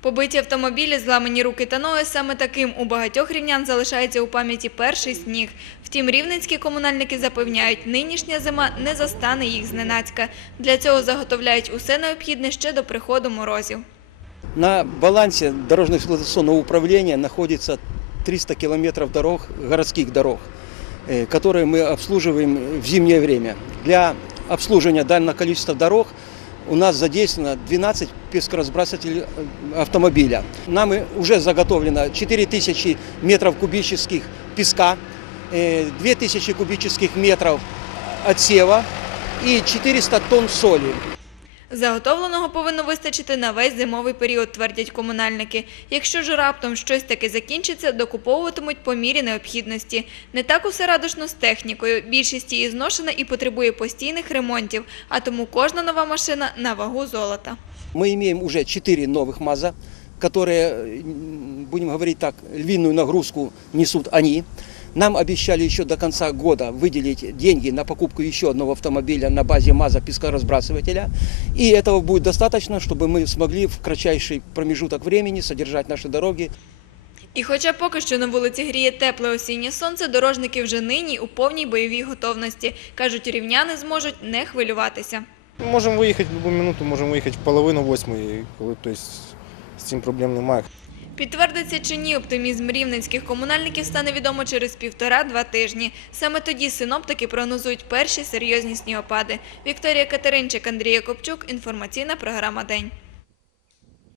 Побиті автомобілі, зламані руки та ноги, саме таким у багатьох рівнян залишається у пам'яті перший сніг. Втім, рівненські комунальники запевняють, нинішня зима не застане їх зненацька. Для цього заготовляють усе необхідне ще до приходу морозів. На балансе дорожно-эксплуатационного управления находится 300 километров дорог, городских дорог, э, которые мы обслуживаем в зимнее время. Для обслуживания данного количества дорог у нас задействовано 12 пескоразбрасывателей э, автомобиля. Нами уже заготовлено 4000 метров кубических песка, э, 2000 кубических метров отсева и 400 тонн соли. Заготовленого повинно вистачити на весь зимовий період, твердять комунальники. Якщо ж раптом щось таки закінчиться, докуповуватимуть по мірі необхідності. Не так усе радушно з технікою. Більшість її зношена і потребує постійних ремонтів, а тому кожна нова машина на вагу золота. Мы имеем уже 4 новых МАЗа, которые, м, будем говорить так, львиную нагрузку несут они. Нам обещали еще до конца года выделить деньги на покупку еще одного автомобиля на базе МАЗа пескоразбрасывателя. И этого будет достаточно, чтобы мы смогли в кратчайший промежуток времени содержать наши дороги І хоча поки що на вулиці гріє тепле осіннє сонце, дорожники вже нині у повній бойовій готовності. Кажуть, рівняни зможуть не хвилюватися. Можемо виїхати в будь-яку минуту, можемо виїхати в половину восьмої, коли тобто, з цим проблем немає. Підтвердиться чи ні оптимізм рівненських комунальників стане відомо через півтора-два тижні. Саме тоді синоптики прогнозують перші серйозні снігопади. Вікторія Катеринчик, Андрій Копчук. Інформаційна програма День.